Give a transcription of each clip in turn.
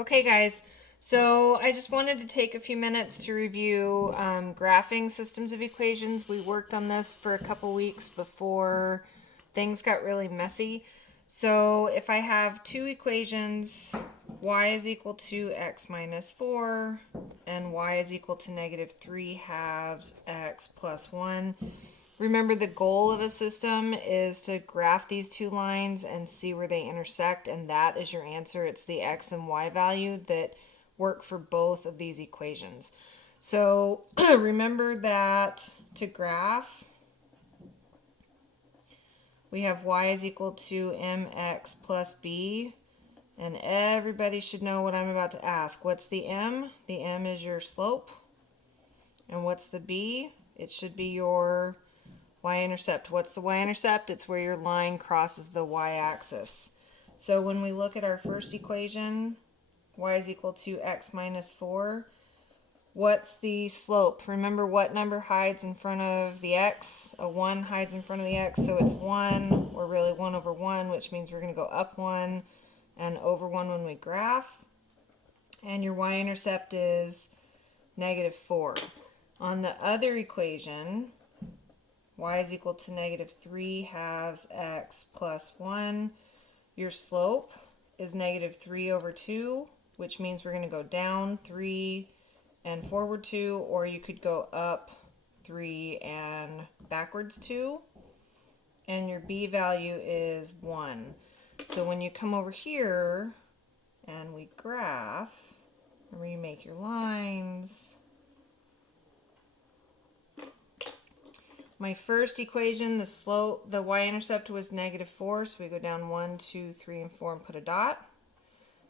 Okay, guys, so I just wanted to take a few minutes to review graphing systems of equations. We worked on this for a couple weeks before things got really messy. So if I have two equations, y is equal to x minus 4 and y is equal to negative 3 halves x plus 1. Remember, the goal of a system is to graph these two lines and see where they intersect, and that is your answer. It's the x and y value that work for both of these equations. So remember that to graph, we have y is equal to mx plus b, and everybody should know what I'm about to ask. What's the m? The m is your slope. And what's the b? It should be your y-intercept. What's the y-intercept? It's where your line crosses the y-axis. So when we look at our first equation, y is equal to x minus 4, what's the slope? Remember what number hides in front of the x? A 1 hides in front of the x, so it's 1, or really 1 over 1, which means we're going to go up 1 and over 1 when we graph. And your y-intercept is negative 4. On the other equation, y is equal to negative 3 halves x plus 1. Your slope is negative 3 over 2, which means we're going to go down 3 and forward 2, or you could go up 3 and backwards 2. And your b value is 1. So when you come over here and we graph, remember you make your lines. My first equation, the slope, the y-intercept was negative 4, so we go down 1, 2, 3, and 4 and put a dot.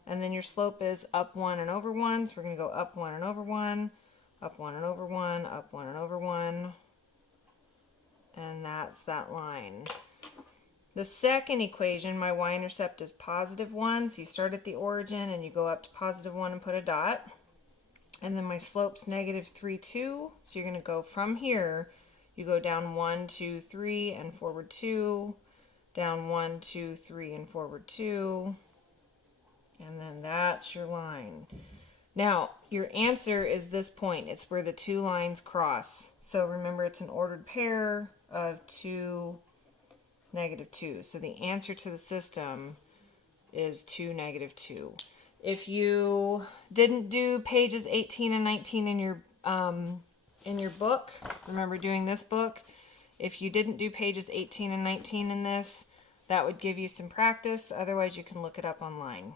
And then your slope is up 1 and over 1, so we're going to go up 1 and over 1, up 1 and over 1, up 1 and over 1, and that's that line. The second equation, my y-intercept is positive 1, so you start at the origin and you go up to positive 1 and put a dot. And then my slope's negative 3, 2, so you're going to go from here. You go down 1, 2, 3, and forward 2, down 1, 2, 3, and forward 2, and then that's your line. Now, your answer is this point. It's where the two lines cross. So remember, it's an ordered pair of 2, negative 2. So the answer to the system is 2, negative 2. If you didn't do pages 18 and 19 in your book, remember doing this book. If you didn't do pages 18 and 19 in this, that would give you some practice. Otherwise, you can look it up online.